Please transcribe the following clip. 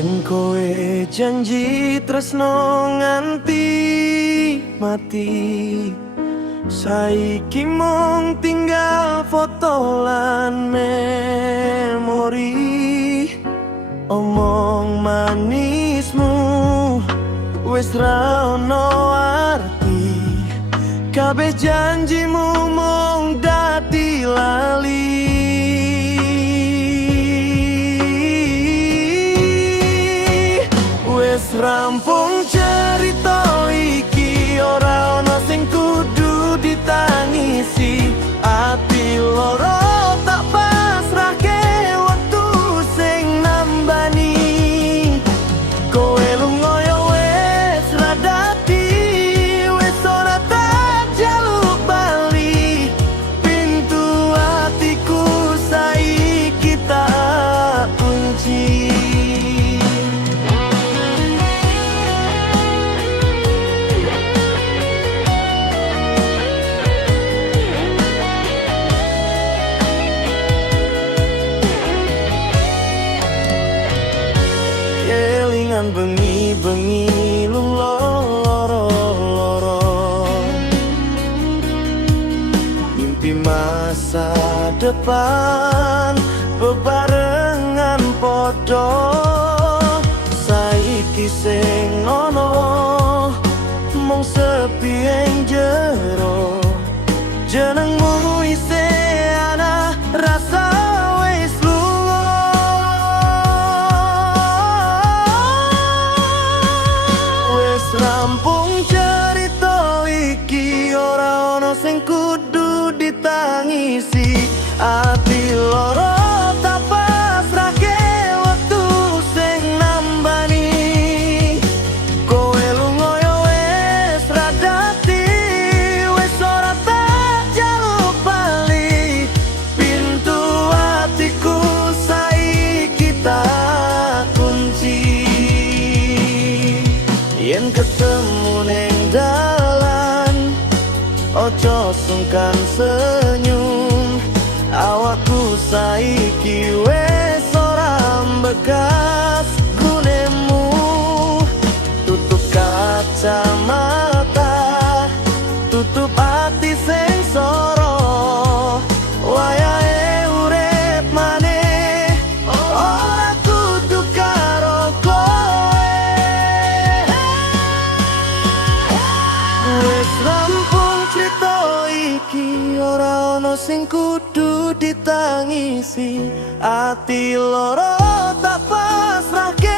Yen kowe janji tresno nganti mati, saiki mung tinggal foto lan memori. Omong manismu wis ra ono arti, kabeh janjimu mung dadi lali. Wis rampung cerita iki, ora ono sing kudu ditangisi. Ati loro tak pasrahke waktu sing nambani. Kowe lunga yo wis ra dadi, wis ora tak jaluk bali. Pintu atiku saiki tak kunci. Kelingan bengi-bengi loro-loro, mimpi masa depan bebarengan podo. Saiki sing ono mung sepi ing jero, jenengmu isih ana rasa wis lunga. Wis rampung cerita iki, ora ono sing kudu ditangisi. Ati loro tak pasrahke waktu sing nambani. Kowe lunga yo wis ra dadi, wis ora tak jaluk bali. Pintu atiku saiki tak kunci. Yen ketemu ning dalan, ojo sungkan senyum. Awakku saiki wis ora bekas gunemu. Tutup kacamata, tutup ati sing soro. Wayahe urip maneh, ora kudu karo kowe. Wis rampung crita iki, ora ono sing kudu ditangisi. Ati loro tak pasrahke